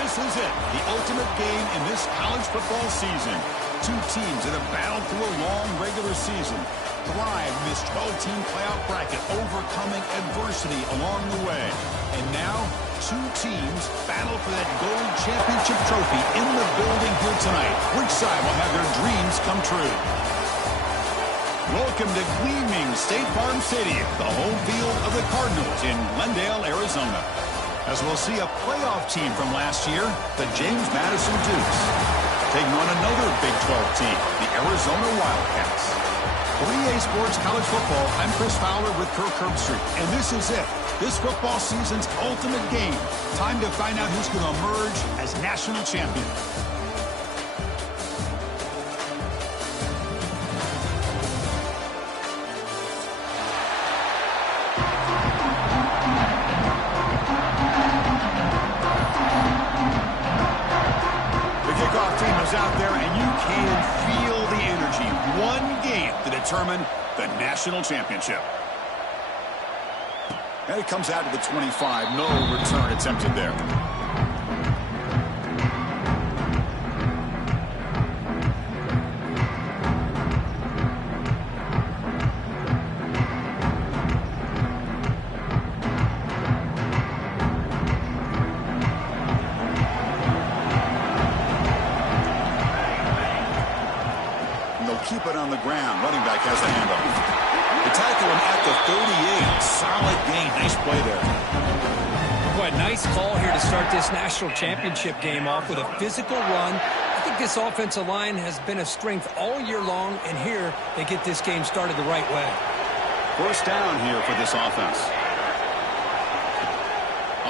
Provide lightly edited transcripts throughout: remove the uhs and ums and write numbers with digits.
This is it, the ultimate game in this college football season. Two teams that have battled through a long regular season, thrive in this 12-team playoff bracket, overcoming adversity along the way. And now, two teams battle for that gold championship trophy in the building here tonight. Which side will have their dreams come true? Welcome to gleaming State Farm Stadium, the home field of the Cardinals in Glendale, Arizona. As we'll see a playoff team from last year, the James Madison Dukes, taking on another Big 12 team, the Arizona Wildcats. For EA Sports College Football, I'm Chris Fowler with Kirk Herbstreit, and this is it. This football season's ultimate game. Time to find out who's going to emerge as national champion. Out there, and you can feel the energy. One game to determine the national championship. And it comes out to the 25. No return attempted there. Keep it on the ground. Running back has the handoff. They tackle him at the 38. Solid gain. Nice play there. Boy, nice call here to start this national championship game off with a physical run. I think this offensive line has been a strength all year long, and here they get this game started the right way. First down here for this offense.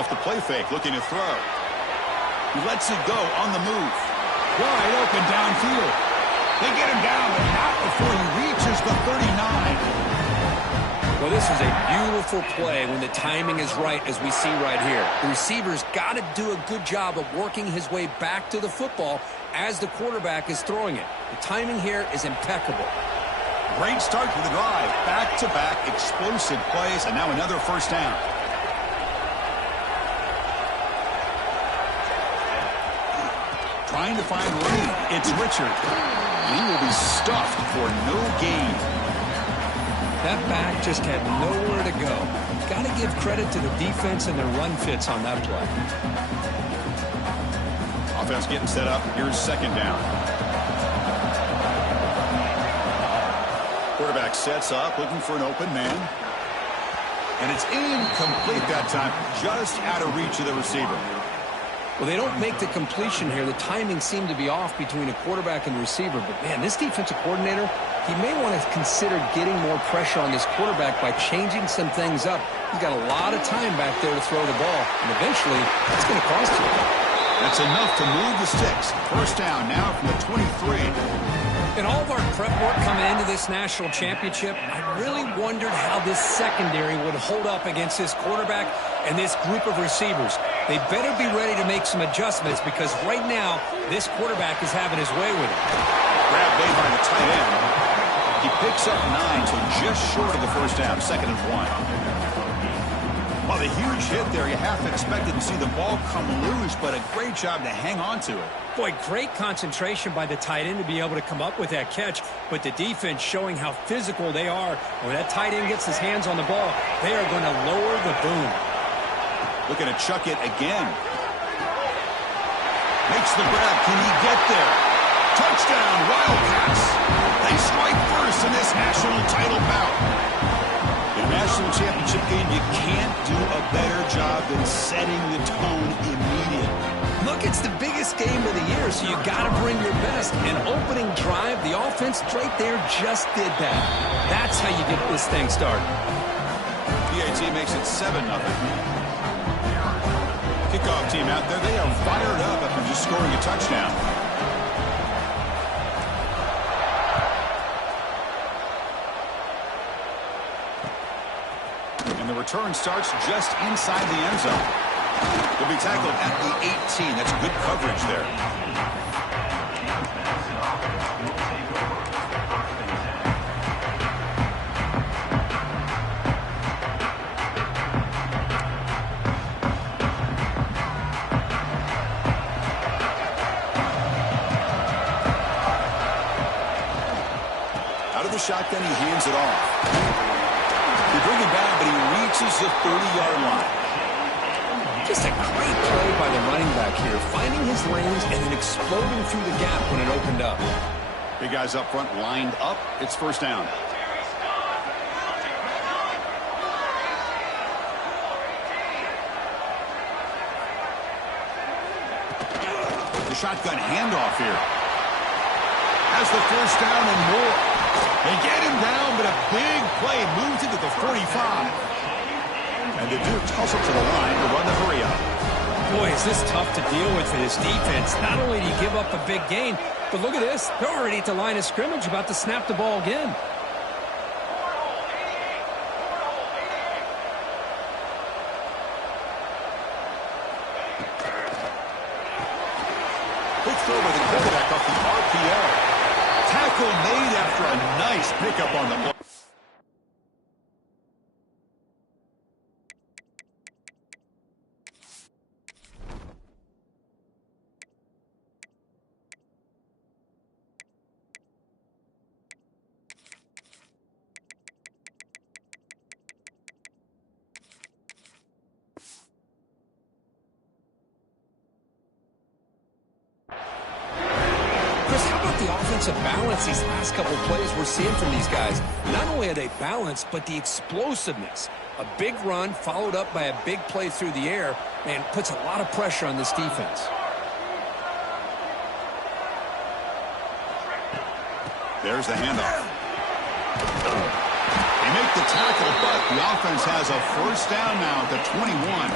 Off the play fake, looking to throw. He lets it go on the move. Wide open downfield. They get him down, but not before he reaches the 39. Well, this is a beautiful play when the timing is right, as we see right here. The receiver's got to do a good job of working his way back to the football as the quarterback is throwing it. The timing here is impeccable. Great start to the drive. Back-to-back explosive plays, and now another first down. Trying to find Reed. It's Richard. And he will be stuffed for no gain. That back just had nowhere to go. Got to give credit to the defense and their run fits on that play. Offense getting set up. Here's second down. Quarterback sets up, looking for an open man. And it's incomplete that time, just out of reach of the receiver. Well, they don't make the completion here. The timing seemed to be off between a quarterback and the receiver. But, man, this defensive coordinator, he may want to consider getting more pressure on this quarterback by changing some things up. He's got a lot of time back there to throw the ball, and eventually that's going to cost you. That's enough to move the sticks. First down now from the 23. In all of our prep work coming into this national championship, I really wondered how this secondary would hold up against this quarterback and this group of receivers. They better be ready to make some adjustments because right now, this quarterback is having his way with it. Grab made by the tight end. He picks up 9, so just short of the first down, 2nd and 1. Well, the huge hit there, you half expected to see the ball come loose, but a great job to hang on to it. Boy, great concentration by the tight end to be able to come up with that catch, but the defense showing how physical they are. When that tight end gets his hands on the ball, they are going to lower the boom. Looking to chuck it again. Makes the grab. Can he get there? Touchdown, Wildcats. They strike first in this national title bout. In a national championship game, you can't do a better job than setting the tone immediately. Look, it's the biggest game of the year, so you got to bring your best. An opening drive, the offense right there just did that. That's how you get this thing started. PAT makes it 7-0. Kickoff team out there, they are fired up after just scoring a touchdown. And the return starts just inside the end zone. He'll be tackled at the 18. That's good coverage there. shotgun, he hands it off. They bring him down, but he reaches the 30-yard line. Just a great play by the running back here, finding his lanes and then exploding through the gap when it opened up. Big guys up front lined up. It's first down. The shotgun handoff here. Has the first down and more. They get him down, but a big play moves into the 45. And the Dukes hustle to the line to run the hurry up. Boy, is this tough to deal with for this defense. Not only do you give up a big gain, but look at this. They're already at the line of scrimmage, about to snap the ball again. Quick throw by the quarterback off the RPO. Tackle made after a nice pickup on the block. Of balance these last couple plays we're seeing from these guys. Not only are they balanced, but the explosiveness. A big run followed up by a big play through the air and puts a lot of pressure on this defense. There's the handoff. They make the tackle, but the offense has a first down now at the 21.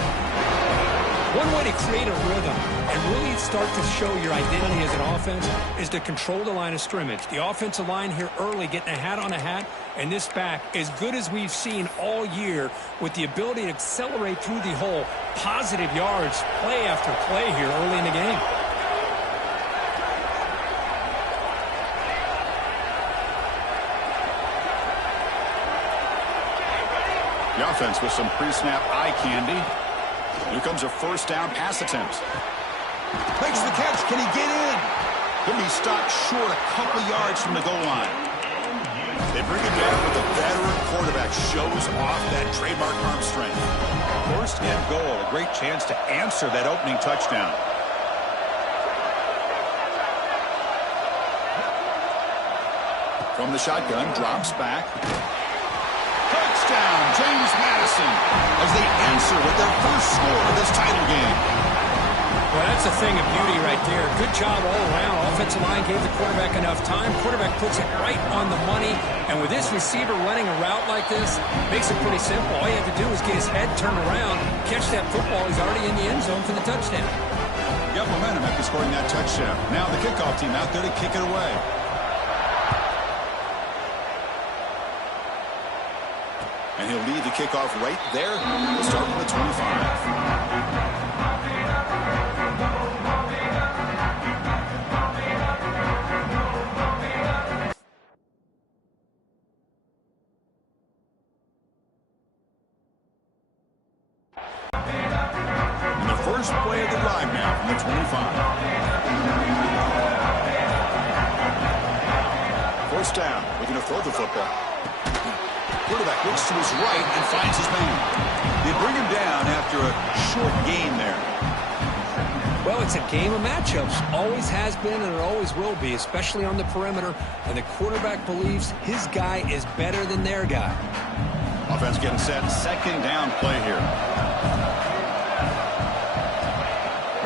One way to create a rhythm and really start to show your identity as an offense is to control the line of scrimmage. The offensive line here early getting a hat on a hat, and this back as good as we've seen all year with the ability to accelerate through the hole. Positive yards, play after play here early in the game. The offense with some pre-snap eye candy. Here comes a first down pass attempt. Makes the catch. Can he get in? He'll be stopped short a couple yards from the goal line. They bring him down, but the veteran quarterback shows off that trademark arm strength. First and goal. A great chance to answer that opening touchdown. From the shotgun, drops back. Touchdown, James Madison, as they answer with their first score of this title game. Well, that's a thing of beauty right there. Good job all around. Offensive line gave the quarterback enough time. Quarterback puts it right on the money. And with this receiver running a route like this, makes it pretty simple. All you have to do is get his head turned around, catch that football. He's already in the end zone for the touchdown. Got momentum after scoring that touchdown. Now the kickoff team out there to kick it away. And he'll lead the kickoff right there. We'll start from the 25. And the first play of the drive now from the 25. First down, looking to throw the football. Quarterback looks to his right and finds his man. They bring him down after a short gain there. Well, it's a game of matchups. Always has been and it always will be, especially on the perimeter. And the quarterback believes his guy is better than their guy. Offense getting set. Second down play here.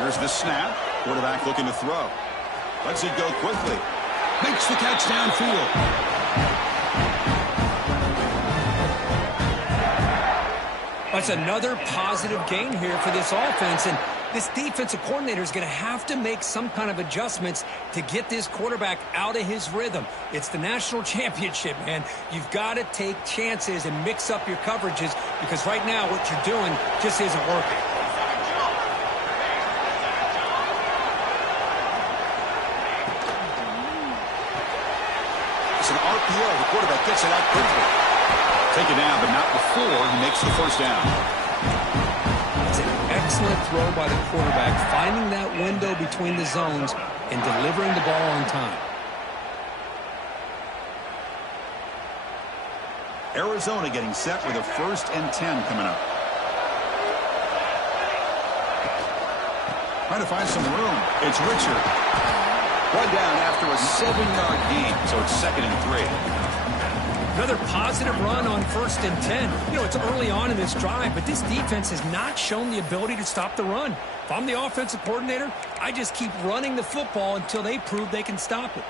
Here's the snap. Quarterback looking to throw. Lets it go quickly. Makes the catch downfield. That's another positive gain here for this offense, and this defensive coordinator is going to have to make some kind of adjustments to get this quarterback out of his rhythm. It's the national championship, man. You've got to take chances and mix up your coverages because right now what you're doing just isn't working. It's an RPO. The quarterback gets it out quickly. Take it down, but not before he makes the first down. It's an excellent throw by the quarterback, finding that window between the zones and delivering the ball on time. Arizona getting set with a 1st and 10 coming up. Trying to find some room. It's Richard. Run down after a 7-yard gain, so it's 2nd and 3. Another positive run on 1st and 10. You know, it's early on in this drive, but this defense has not shown the ability to stop the run. If I'm the offensive coordinator, I just keep running the football until they prove they can stop it.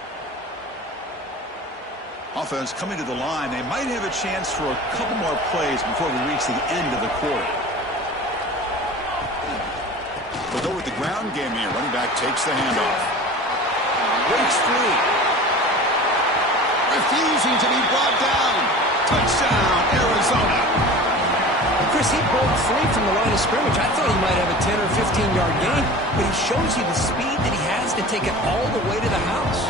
Offense coming to the line. They might have a chance for a couple more plays before we reach the end of the quarter. We'll go with the ground game here. Running back takes the handoff. Breaks free. Refusing to be brought down. Touchdown, Arizona. Chris, he broke free from the line of scrimmage. I thought he might have a 10 or 15-yard gain, but he shows you the speed that he has to take it all the way to the house.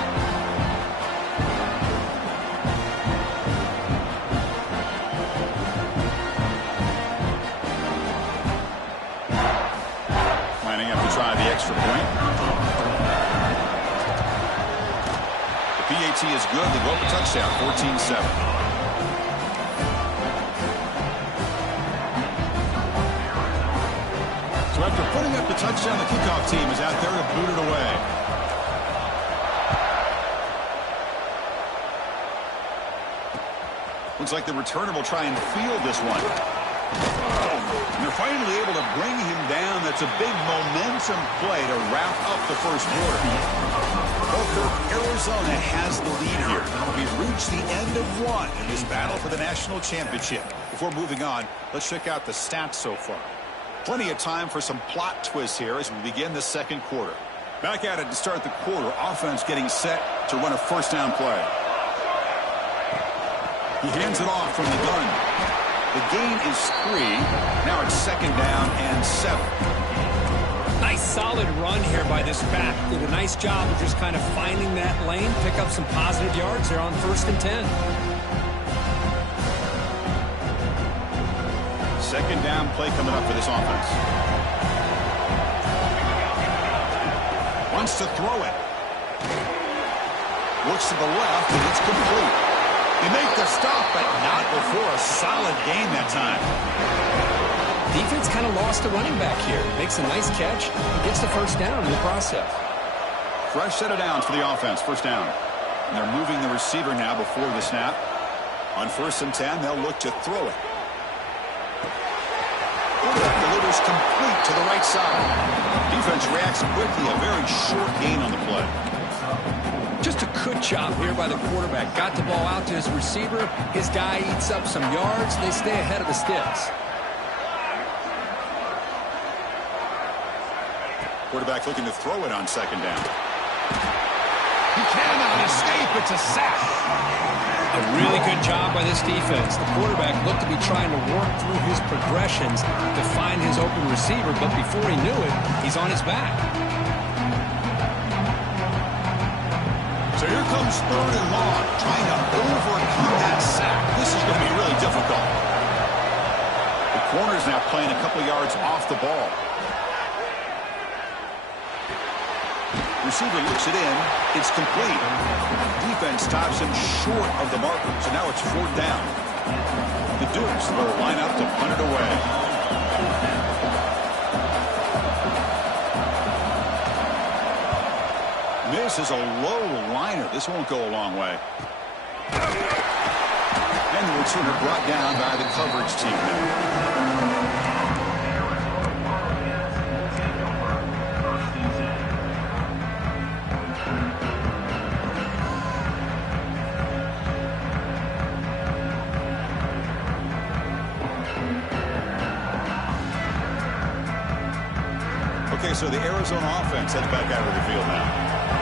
Lining up to try the extra point. The PAT is good. They go for touchdown, 14-7. So after putting up the touchdown, the kickoff team is out there to boot it away. Looks like the returner will try and field this one. And they're finally able to bring him down. That's a big momentum play to wrap up the first quarter. Arizona has the lead here. We've reached the end of one in this battle for the national championship. Before moving on, let's check out the stats so far. Plenty of time for some plot twists here as we begin the second quarter. Back at it to start the quarter. Offense getting set to run a first down play. He hands it off from the gun. The gain is 3. Now it's 2nd down and 7. Nice solid run here by this back. Did a nice job of just kind of finding that lane, pick up some positive yards there on 1st and 10. 2nd down play coming up for this offense. Wants to throw it. Looks to the left, and it's complete. They make the stop, but not before a solid gain that time. Defense kind of lost a running back here. Makes a nice catch and gets the first down in the process. Fresh set of downs for the offense. First down. And they're moving the receiver now before the snap. On 1st and 10, they'll look to throw it. Quarterback delivers complete to the right side. Defense reacts quickly. A very short gain on the play. Just a good job here by the quarterback. Got the ball out to his receiver. His guy eats up some yards. They stay ahead of the sticks. Quarterback looking to throw it on 2nd down. He cannot escape. It's a sack. A really good job by this defense. The quarterback looked to be trying to work through his progressions to find his open receiver, but before he knew it, he's on his back. So here comes 3rd and long, trying to overcome that sack. This is going to be really difficult. The corner's now playing a couple yards off the ball. Receiver looks it in. It's complete. Defense stops him short of the marker, so now it's 4th down. The Dukes will line up to punt it away. This is a low liner. This won't go a long way. And the returner brought down by the coverage team there. Okay, so the Arizona offense heads back out of the field now.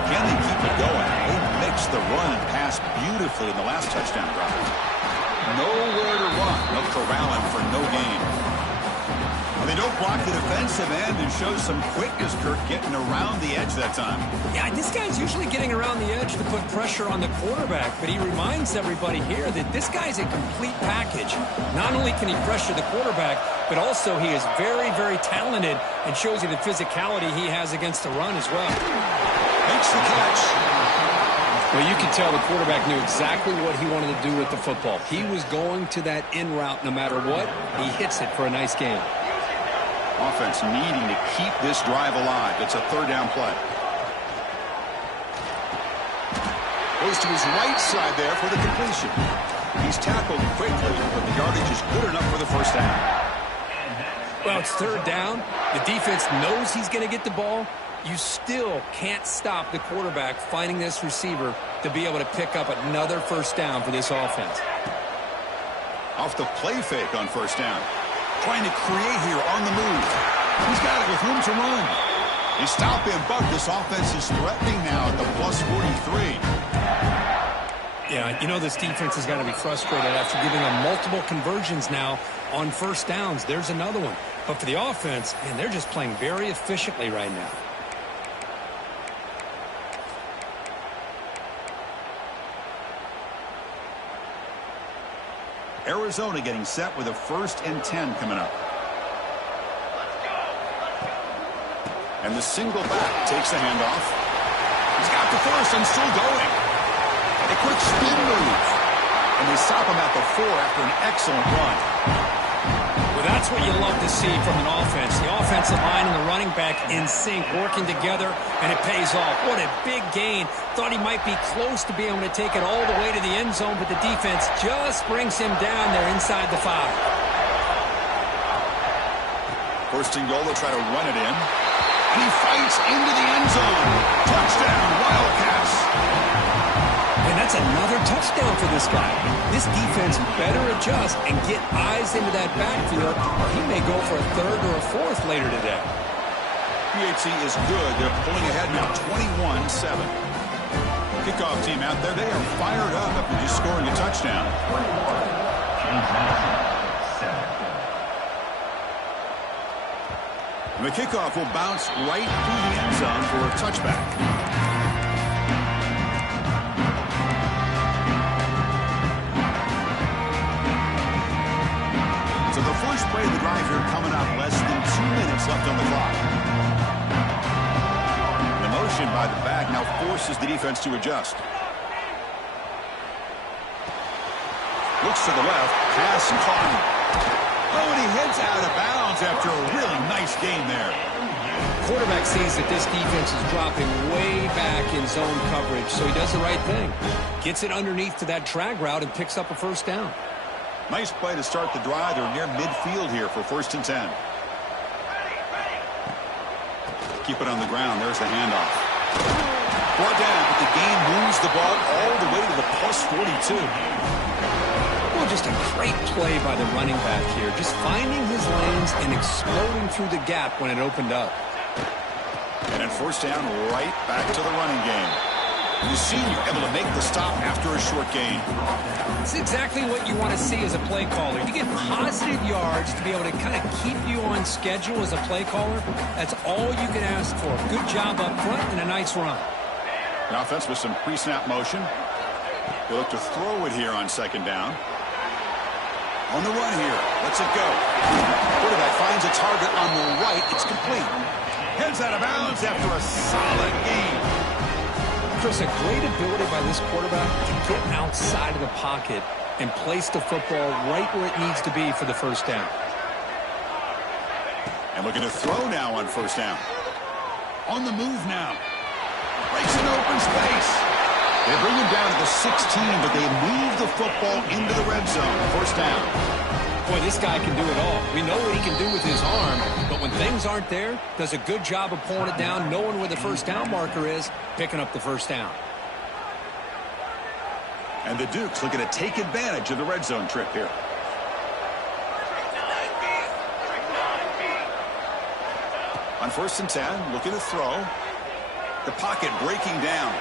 Can they keep it going? They mixed the run and pass beautifully in the last touchdown drive. Nowhere to run. They'll corral him for no gain. Well, they don't block the defensive end and show some quickness, Kirk, getting around the edge that time. Yeah, this guy's usually getting around the edge to put pressure on the quarterback, but he reminds everybody here that this guy's a complete package. Not only can he pressure the quarterback, but also he is very, very talented and shows you the physicality he has against the run as well. Makes the catch. Well, you can tell the quarterback knew exactly what he wanted to do with the football. He was going to that in route no matter what. He hits it for a nice gain. Offense needing to keep this drive alive. It's a third down play. Goes to his right side there for the completion. He's tackled quickly, but the yardage is good enough for the first down. Well, it's third down. The defense knows he's going to get the ball. You still can't stop the quarterback finding this receiver to be able to pick up another first down for this offense. Off the play fake on first down. Trying to create here on the move. He's got it with room to run. They stop him, but this offense is threatening now at the plus 43. Yeah, you know this defense has got to be frustrated after giving them multiple conversions now on first downs. There's another one. But for the offense, man, they're just playing very efficiently right now. Arizona getting set with a 1st and 10 coming up. And the single back takes the handoff. He's got the first and still going. A quick spin move. And they stop him at the 4 after an excellent run. Well, that's what you love to see from an offense. The offensive line and the running back in sync, working together, and it pays off. What a big gain. Thought he might be close to being able to take it all the way to the end zone, but the defense just brings him down there inside the 5. First and goal, they'll try to run it in. And he fights into the end zone. Touchdown, Wildcats. And that's another touchdown for this guy. This defense better adjust and get eyes into that backfield, or he may go for a 3rd or a 4th later today. PHC is good. They're pulling ahead now, 21-7. Kickoff team out there, they are fired up after just scoring a touchdown. And the kickoff will bounce right through the end zone for a touchback. So the first play of the drive here coming up, less than 2 minutes left on the clock. The motion by the back now forces the defense to adjust. Looks to the left, pass caught. Oh, and he heads out of bounds after a really nice game there. Quarterback sees that this defense is dropping way back in zone coverage, so he does the right thing. Gets it underneath to that drag route and picks up a first down. Nice play to start the drive. They're near midfield here for 1st and 10. Keep it on the ground. There's the handoff. Brought down, but the game moves the ball all the way to the plus 42. Well, just a great play by the running back here. Just finding his lanes and exploding through the gap when it opened up. And then first down, right back to the running game. The senior able to make the stop after a short gain. It's exactly what you want to see as a play caller. You get positive yards to be able to kind of keep you on schedule as a play caller. That's all you can ask for. Good job up front and a nice run. The offense with some pre-snap motion. They look to throw it here on 2nd down. On the run here. Lets it go. Quarterback finds a target on the right. It's complete. Heads out of bounds after a solid game. Chris, a great ability by this quarterback to get outside of the pocket and place the football right where it needs to be for the first down. And looking to throw now on first down. On the move now. Breaks an open space. They bring him down to the 16, but they move the football into the red zone. First down. Boy, this guy can do it all. We know what he can do with his arm, but when things aren't there, does a good job of pulling it down, knowing where the first down marker is, picking up the first down. And the Dukes looking to take advantage of the red zone trip here. On 1st and 10, looking to throw. The pocket breaking down.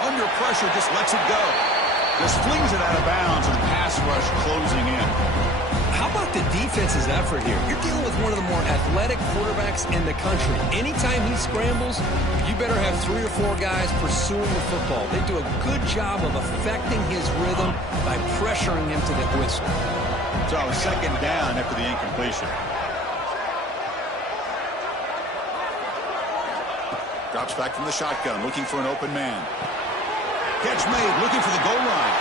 Under pressure, just lets it go. Just flings it out of bounds, and the pass rush closing in. How about the defense's effort here? You're dealing with one of the more athletic quarterbacks in the country. Anytime he scrambles, you better have 3 or 4 guys pursuing the football. They do a good job of affecting his rhythm by pressuring him to the whistle. So 2nd down after the incompletion. Drops back from the shotgun, looking for an open man. Catch made, looking for the goal line.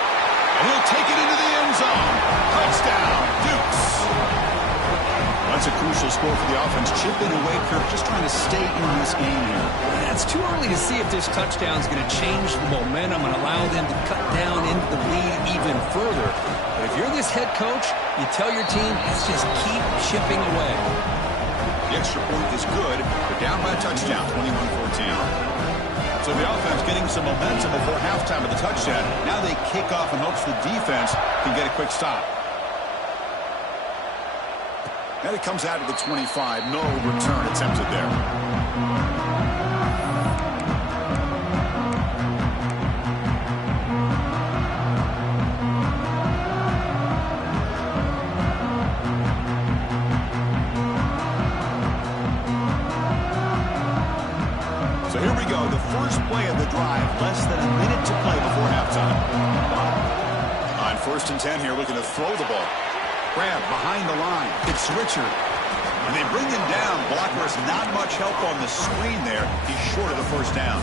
And he'll take it into the end zone. Touchdown, Dukes. That's a crucial score for the offense. Chipping away, Kirk, just trying to stay in this game here. Yeah, it's too early to see if this touchdown is going to change the momentum and allow them to cut down into the lead even further. But if you're this head coach, you tell your team, let's just keep chipping away. The extra point is good. They're down by a touchdown, 21-14. So the offense getting some momentum before halftime of the touchdown. Now they kick off in hopes the defense can get a quick stop. And it comes out of the 25. No return attempted there. So here we go. The first play of the drive. Less than a minute to play before halftime. On 1st and 10 here, looking to throw the ball. Grab behind the line. It's Richard. And they bring him down. Blocker has not much help on the screen there. He's short of the first down.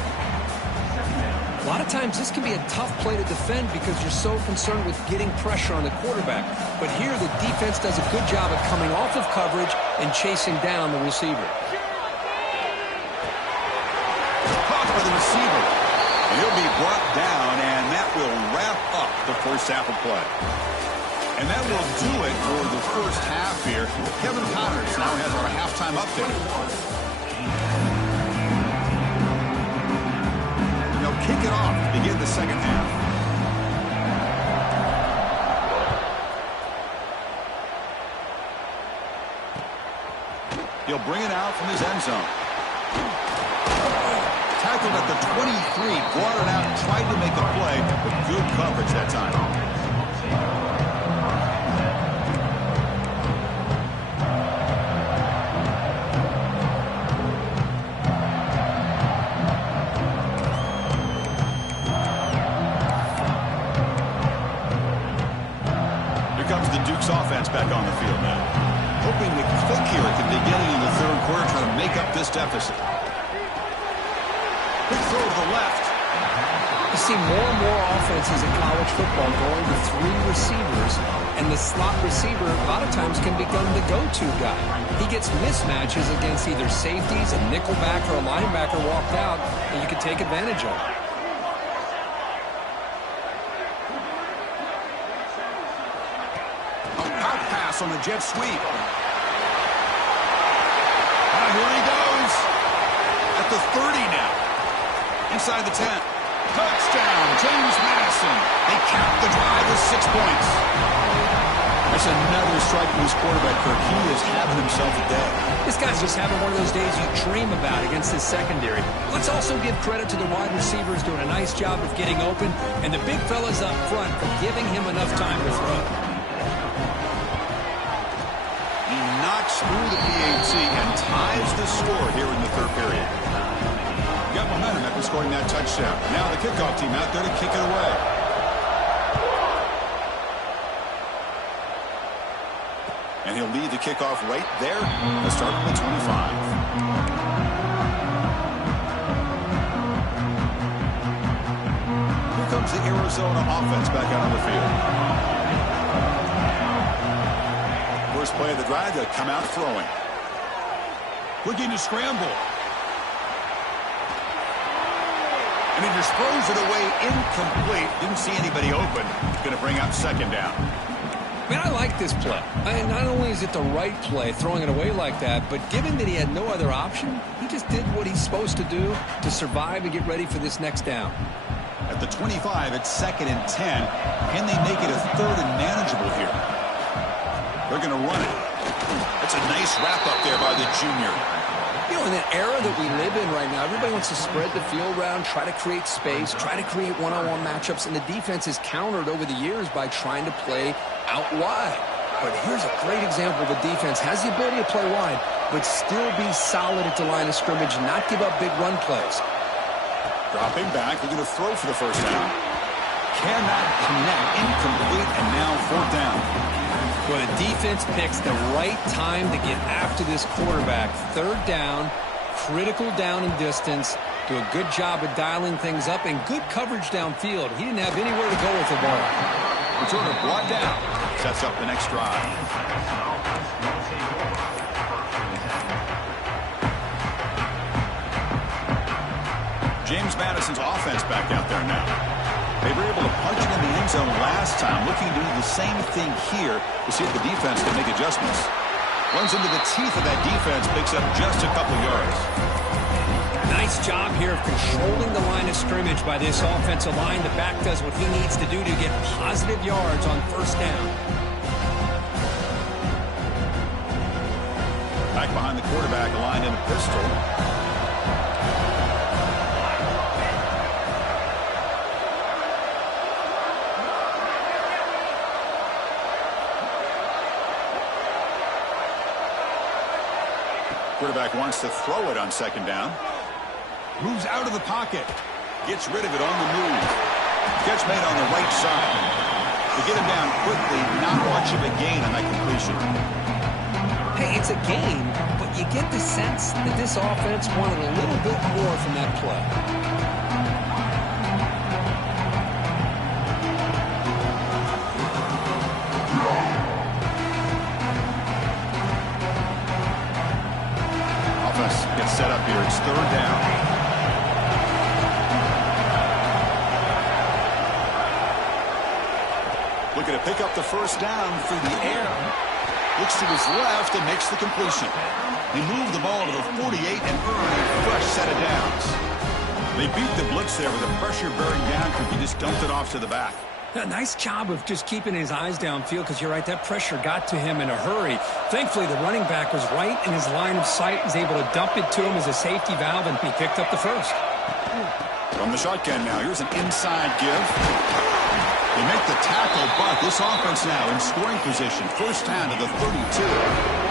A lot of times this can be a tough play to defend because you're so concerned with getting pressure on the quarterback. But here the defense does a good job of coming off of coverage and chasing down the receiver. Caught by the receiver. And he'll be brought down, and that will wrap up the first half of play. And that will do it for the first half here. Kevin Connors now has our halftime update. They'll kick it off to begin the second half. He'll bring it out from his end zone. Tackled at the 23, brought it out, tried to make a play, but good coverage that time. Offense back on the field now. Hoping to click here at the beginning of the third quarter, trying to make up this deficit. Quick throw to the left. You see more and more offenses in college football going to 3 receivers, and the slot receiver a lot of times can become the go-to guy. He gets mismatches against either safeties, a nickelback, or a linebacker walked out, and you can take advantage of it. On the jet sweep. And here he goes. At the 30 now. Inside the 10. Touchdown, James Madison. They cap the drive with 6 points. That's another strike from his quarterback, Kirk. He is having himself a day. This guy's just having one of those days you dream about against his secondary. Let's also give credit to the wide receivers doing a nice job of getting open, and the big fellas up front for giving him enough time to throw. Through the PAT and ties the score here in the third period. Got momentum after scoring that touchdown. Now the kickoff team out there to kick it away. And he'll lead the kickoff right there. Let's start from the 25. Here comes the Arizona offense back out on the field. First play of the drive, they'll come out throwing. Looking to scramble. And he just throws it away incomplete. Didn't see anybody open. Going to bring up second down. Man, I like this play. Not only is it the right play, throwing it away like that, but given that he had no other option, he just did what he's supposed to do to survive and get ready for this next down. At the 25, it's 2nd and 10. Can they make it a 3rd and manageable here? They're going to run it. It's a nice wrap-up there by the junior. You know, in that era that we live in right now, everybody wants to spread the field around, try to create space, try to create one-on-one matchups, and the defense is countered over the years by trying to play out wide. But here's a great example. The defense has the ability to play wide, but still be solid at the line of scrimmage and not give up big run plays. Dropping back, they're going to throw for the first down. Cannot connect, incomplete, and now 4th down. Well, the defense picks the right time to get after this quarterback. 3rd down, critical down and distance. Do a good job of dialing things up and good coverage downfield. He didn't have anywhere to go with the ball. Returner brought down. Sets up the next drive. James Madison's offense back out there now. They were able to punch it in the end zone last time, looking to do the same thing here to see if the defense can make adjustments. Runs into the teeth of that defense, picks up just a couple yards. Nice job here of controlling the line of scrimmage by this offensive line. The back does what he needs to do to get positive yards on first down. Back behind the quarterback, aligned in a pistol. Quarterback wants to throw it on second down. Moves out of the pocket. Gets rid of it on the move. Catch made on the right side. To get him down quickly, not much of a gain on that completion. Hey, it's a gain, but you get the sense that this offense wanted a little bit more from that play. Set up here. It's third down. Looking to pick up the first down through the air. Looks to his left and makes the completion. He moved the ball to the 48 and earned a fresh set of downs. They beat the blitz there with a pressure bearing down because he just dumped it off to the back. A nice job of just keeping his eyes downfield because you're right, that pressure got to him in a hurry. Thankfully, the running back was right in his line of sight, was able to dump it to him as a safety valve, and he picked up the first. From the shotgun now, here's an inside give. They make the tackle, but this offense now in scoring position. First down to the 32.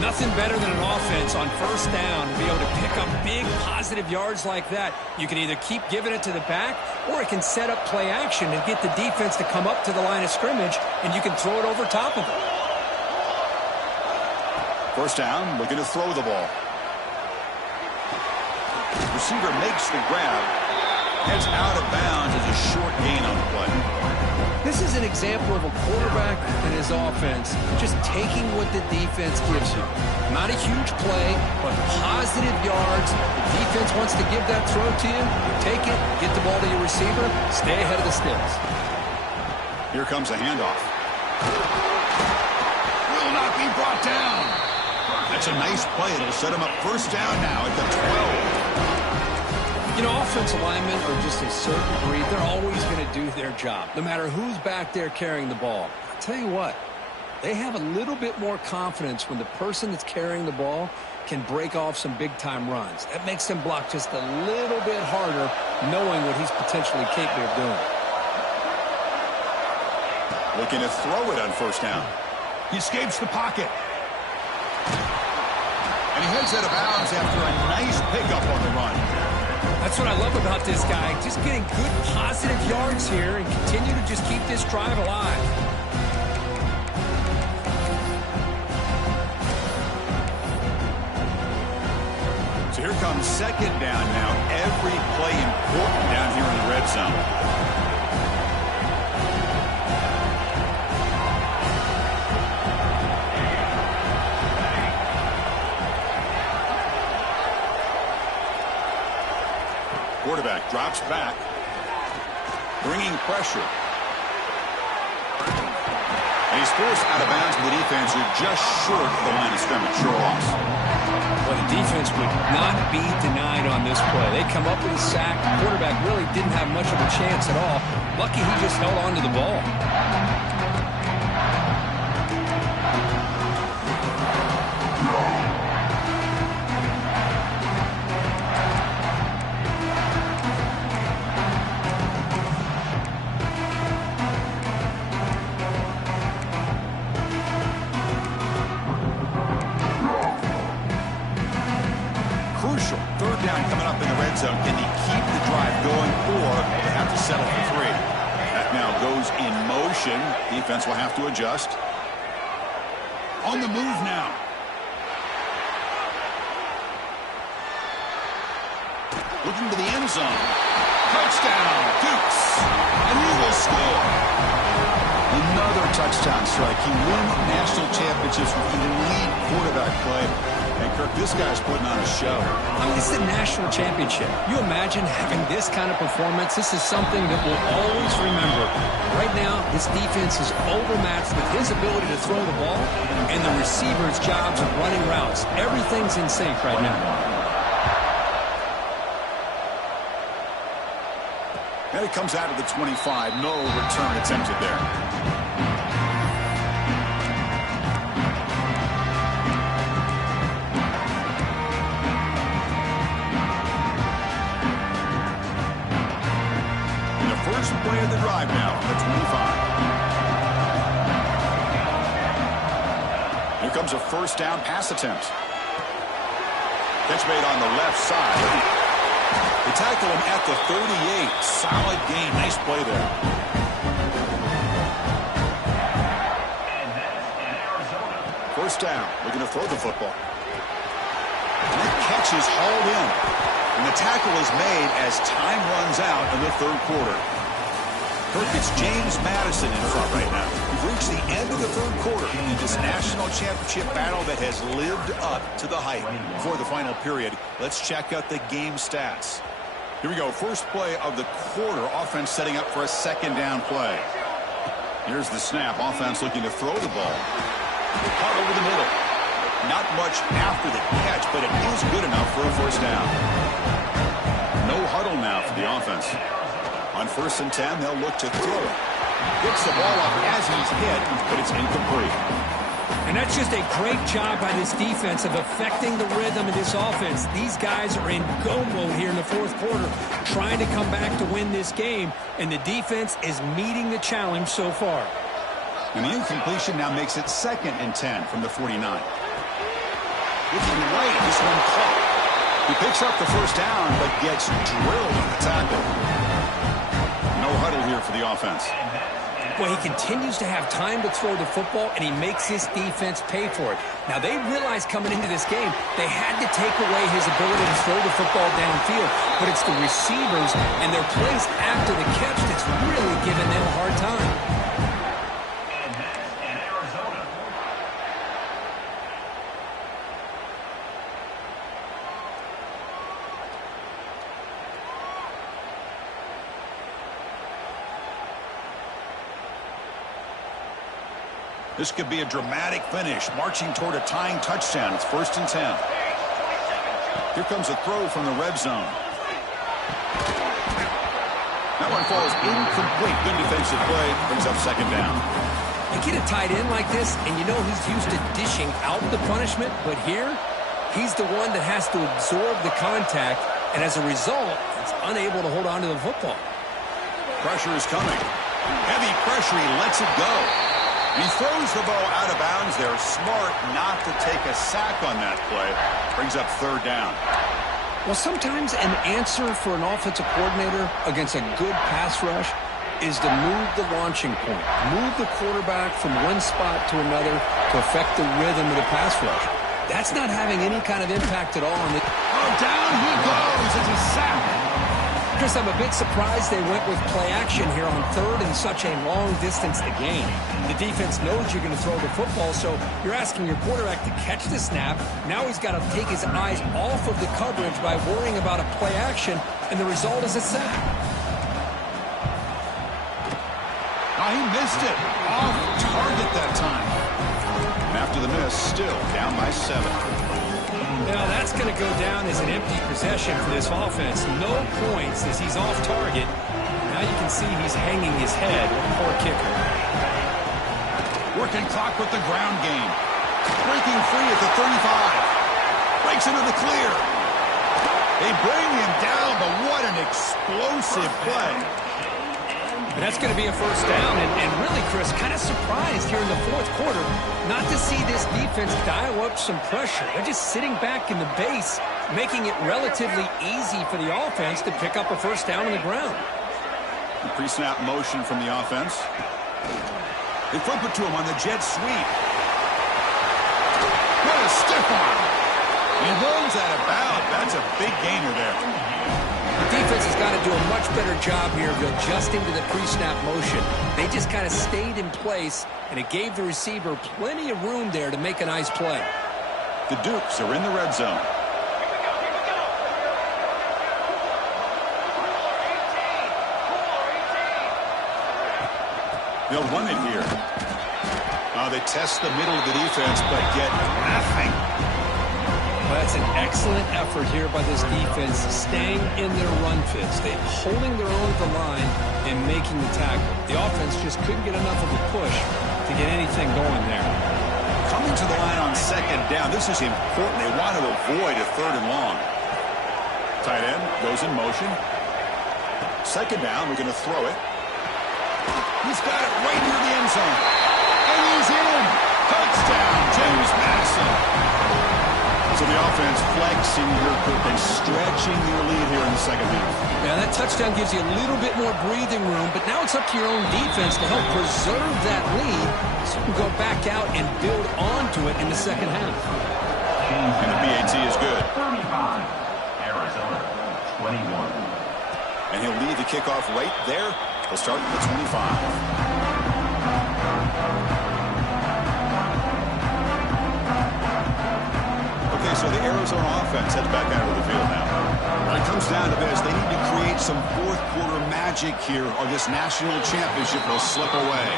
Nothing better than an offense on first down to be able to pick up big positive yards like that. You can either keep giving it to the back, or it can set up play action and get the defense to come up to the line of scrimmage, and you can throw it over top of it. First down, looking to throw the ball. Receiver makes the grab. Heads out of bounds as a short gain on the play. This is an example of a quarterback and his offense just taking what the defense gives you. Not a huge play, but positive yards. The defense wants to give that throw to you. You take it, get the ball to your receiver, stay ahead of the sticks. Here comes a handoff. Will not be brought down. That's a nice play. It'll set him up first down now at the 12. You know, offensive linemen are just a certain breed. They're always going to do their job, no matter who's back there carrying the ball. I'll tell you what, they have a little bit more confidence when the person that's carrying the ball can break off some big-time runs. That makes them block just a little bit harder, knowing what he's potentially capable of doing. Looking to throw it on first down. He escapes the pocket. And he heads out of bounds after a nice pickup on the run. That's what I love about this guy. Just getting good positive yards here and continue to just keep this drive alive. So here comes second down now. Every play important down here in the red zone. Quarterback drops back, bringing pressure. And he's forced out of bounds with the defense who just short of the line of scrimmage. Sure loss. Well, the defense would not be denied on this play. They come up with a sack. The quarterback really didn't have much of a chance at all. Lucky he just held on to the ball. Third down coming up in the red zone. Can he keep the drive going, or they have to settle for 3? That now goes in motion. Defense will have to adjust. On the move now. looking to the end zone. Touchdown, Dukes. And he will score. Another touchdown strike. He won national championships with elite quarterback play. And, Kirk, this guy's putting on a show. I mean, this is a national championship. You imagine having this kind of performance? This is something that we'll always remember. Right now, this defense is overmatched with his ability to throw the ball and the receiver's jobs of running routes. Everything's in sync right now. And it comes out of the 25. No return attempted there. First play of the drive now on the 25. Here comes a first down pass attempt. Catch made on the left side. They tackle him at the 38. Solid game. Nice play there. First down. Looking to throw the football. And that catch is hauled in. And the tackle is made as time runs out in the third quarter. Kirk, it's James Madison in front right now. We've reached the end of the third quarter in this national championship battle that has lived up to the hype. Before the final period, let's check out the game stats. Here we go. First play of the quarter. Offense setting up for a second down play. Here's the snap. Offense looking to throw the ball. Caught over the middle. Not much after the catch, but it is good enough for a first down. No huddle now for the offense. On 1st and 10, they'll look to throw it. Gets the ball up as he's hit, but it's incomplete. And that's just a great job by this defense of affecting the rhythm of this offense. These guys are in go mode here in the fourth quarter, trying to come back to win this game, and the defense is meeting the challenge so far. And the incompletion now makes it 2nd and 10 from the 49. Looking right, this one caught. He picks up the first down, but gets drilled on the tackle. No huddle here for the offense. Well, he continues to have time to throw the football, and he makes his defense pay for it. Now, they realized coming into this game they had to take away his ability to throw the football downfield, but it's the receivers and their plays after the catch that's really giving them a hard time. This could be a dramatic finish, marching toward a tying touchdown. It's 1st and 10. Here comes a throw from the red zone. That one falls incomplete. Good defensive play. Brings up 2nd down. You get a tight end like this, and you know he's used to dishing out the punishment, but here, he's the one that has to absorb the contact, and as a result, he's unable to hold on to the football. Pressure is coming. Heavy pressure. He lets it go. He throws the ball out of bounds. They're smart not to take a sack on that play. Brings up 3rd down. Well, sometimes an answer for an offensive coordinator against a good pass rush is to move the launching point. Move the quarterback from one spot to another to affect the rhythm of the pass rush. That's not having any kind of impact at all. Oh, down he goes. It's a sack. Chris, I'm a bit surprised they went with play action here on 3rd and such a long distance to gain. The defense knows you're going to throw the football, so you're asking your quarterback to catch the snap. Now he's got to take his eyes off of the coverage by worrying about a play action, and the result is a sack. Oh, he missed it. Off target that time. And after the miss, still down by 7. Now that's going to go down as an empty possession for this offense. No points as he's off target. Now you can see he's hanging his head. Poor kicker. Working clock with the ground game. Breaking free at the 35. Breaks into the clear. They bring him down, but what an explosive play. But that's going to be a first down, and really, Chris, kind of surprised here in the fourth quarter not to see this defense dial up some pressure. They're just sitting back in the base, making it relatively easy for the offense to pick up a first down on the ground. The pre-snap motion from the offense. They flip it to him on the jet sweep. What a stiff arm. He runs out of bounds. That's a big gainer there. The defense has got to do a much better job here of adjusting to the pre-snap motion. They just kind of stayed in place, and it gave the receiver plenty of room there to make a nice play. The Dukes are in the red zone. They'll run it here. They test the middle of the defense, but get nothing. Well, that's an excellent effort here by this defense, staying in their run fits. They're holding their own at the line and making the tackle. The offense just couldn't get enough of a push to get anything going there. Coming to the line on second down, this is important. They want to avoid a third and long. Tight end goes in motion. Second down, we're going to throw it. He's got it right near the end zone. And he's in. Touchdown, James Madison. So the offense flexing here quickly, stretching their lead here in the second half. Yeah, that touchdown gives you a little bit more breathing room, but now it's up to your own defense to help preserve that lead so you can go back out and build onto it in the second half. And the BAT is good. 35, Arizona, 21. And he'll lead the kickoff right there. He'll start at the 25. Okay, so the Arizona offense heads back out of the field now. When it comes down to this, they need to create some fourth-quarter magic here, or this national championship will slip away.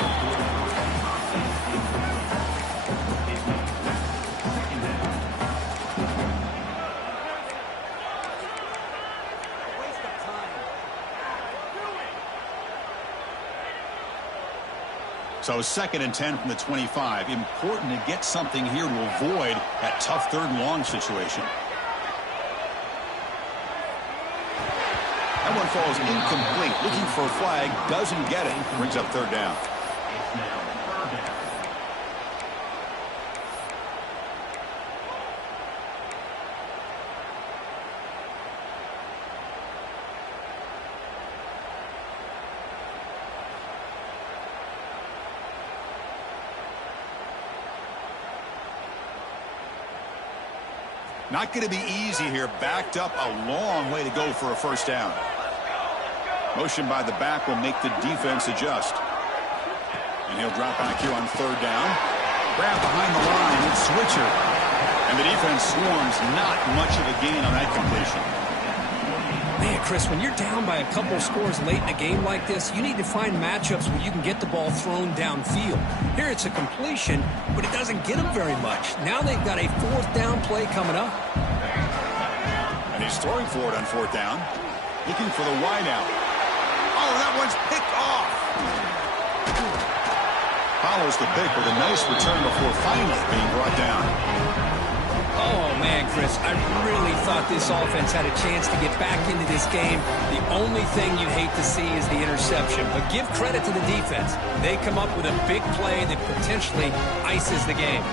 So 2nd and 10 from the 25. Important to get something here to avoid that tough third and long situation. That one falls incomplete. Looking for a flag. Doesn't get it. Brings up third down. Not going to be easy here. Backed up a long way to go for a first down. Motion by the back will make the defense adjust. And he'll drop back here on third down. Grab behind the line. It's switcher. And the defense swarms. Not much of a gain on that completion. Man, Chris, when you're down by a couple scores late in a game like this, you need to find matchups where you can get the ball thrown downfield. Here it's a completion, but it doesn't get them very much. Now they've got a fourth down play coming up. And he's throwing for it on fourth down. Looking for the wide out. Oh, that one's picked off. Follows the pick with a nice return before finally being brought down. Oh, man, Chris, I really thought this offense had a chance to get back into this game. The only thing you'd hate to see is the interception. But give credit to the defense. They come up with a big play that potentially ices the game.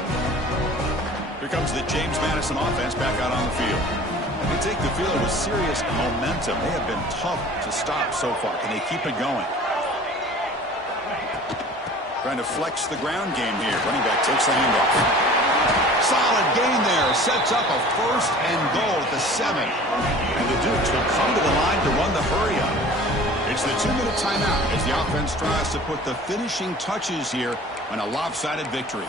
Here comes the James Madison offense back out on the field. They take the field with serious momentum. They have been tough to stop so far. Can they keep it going? Trying to flex the ground game here. Running back takes the handoff. Solid gain there. Sets up a first and goal at the 7. And the Dukes will come to the line to run the hurry-up. It's the 2-minute timeout as the offense tries to put the finishing touches here on a lopsided victory.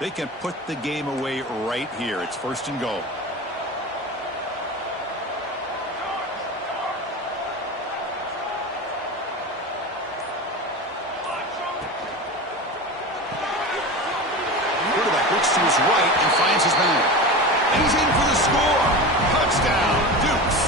They can put the game away right here. It's first and goal. Quarterback looks to his right and finds his man. And he's in for the score. Touchdown, Dukes.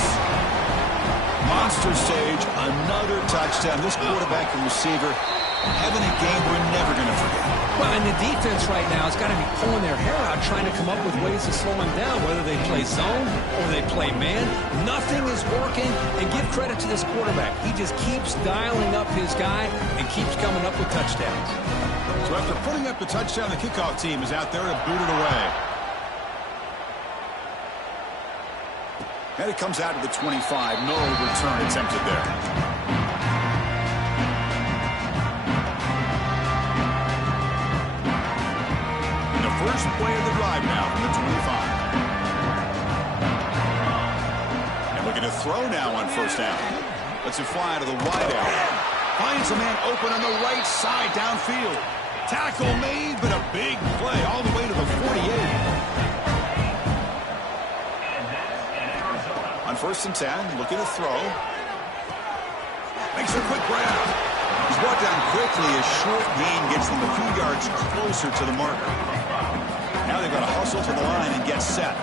Monster stage, another touchdown. This quarterback and receiver having a game we're never going to forget. Well, and the defense right now has got to be pulling their hair out trying to come up with ways to slow him down, whether they play zone or they play man. Nothing is working, and give credit to this quarterback. He just keeps dialing up his guy and keeps coming up with touchdowns. So after putting up the touchdown, the kickoff team is out there to boot it away. And it comes out to the 25. No return attempted there. The first play of the drive now from the 25. And looking to throw now on first down. Lets it fly to the wide out. Finds a man open on the right side downfield. Tackle made, but a big play all the way to the 48. On first and 10, looking to throw. Makes a quick grab. He's brought down quickly. A short gain gets them a few yards closer to the marker. Now they've got to hustle to the line and get set.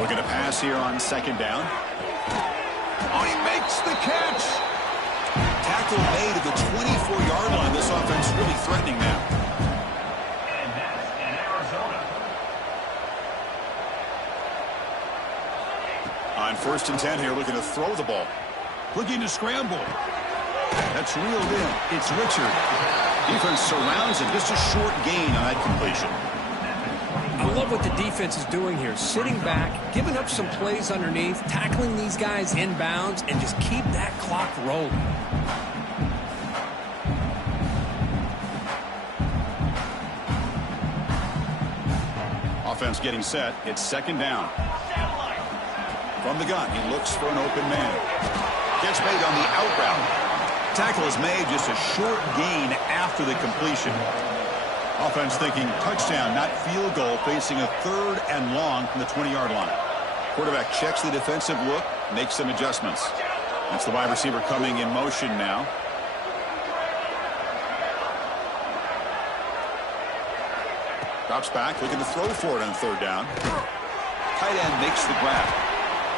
Looking to pass here on second down. Oh, he makes the catch. Tackle made at the 24-yard line. This offense really threatening now. And that's in Arizona. On first and 10 here, looking to throw the ball. Looking to scramble. That's reeled in. It's Richard. Defense surrounds him. Just a short gain on that completion. I love what the defense is doing here. Sitting back, giving up some plays underneath, tackling these guys inbounds, and just keep that clock rolling. Offense getting set. It's second down. From the gun, he looks for an open man. Gets made on the out route. Tackle is made, just a short gain after the completion. Offense thinking touchdown, not field goal, facing a third and long from the 20-yard line. Quarterback checks the defensive look, makes some adjustments. That's the wide receiver coming in motion now. Drops back, looking to throw for it on third down. Tight end makes the grab.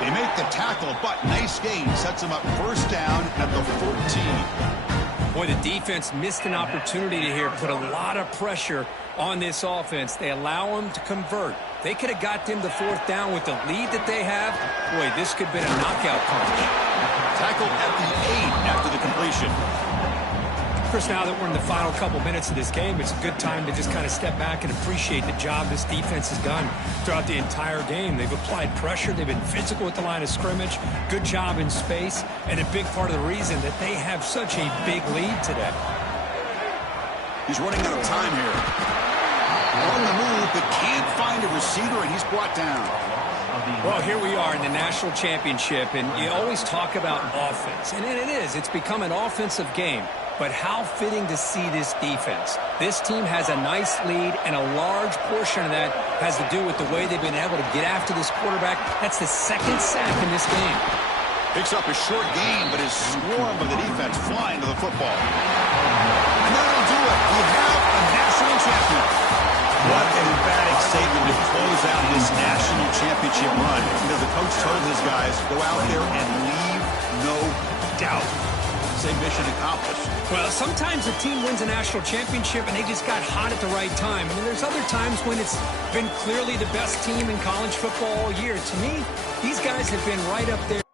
They make the tackle, but nice gain. Sets him up first down at the 14. Boy, the defense missed an opportunity to here, put a lot of pressure on this offense. They allow them to convert. They could have got them to fourth down with the lead that they have. Boy, this could have been a knockout punch. Tackled at the 8 after the completion. Chris, now that we're in the final couple minutes of this game, it's a good time to just kind of step back and appreciate the job this defense has done throughout the entire game. They've applied pressure. They've been physical at the line of scrimmage. Good job in space. And a big part of the reason that they have such a big lead today. He's running out of time here. On the move, but can't find a receiver, and he's brought down. Well, here we are in the national championship, and you always talk about offense. And it is. It's become an offensive game. But how fitting to see this defense. This team has a nice lead, and a large portion of that has to do with the way they've been able to get after this quarterback. That's the second sack in this game. Picks up a short gain, but is swarmed by the defense flying to the football. And that'll do it. We have a national champion. What an emphatic statement to close out this national championship run. Because the coach told his guys, go out there and leave no doubt. Say mission accomplished. Well, sometimes a team wins a national championship and they just got hot at the right time. And there's other times when it's been clearly the best team in college football all year. To me, these guys have been right up there.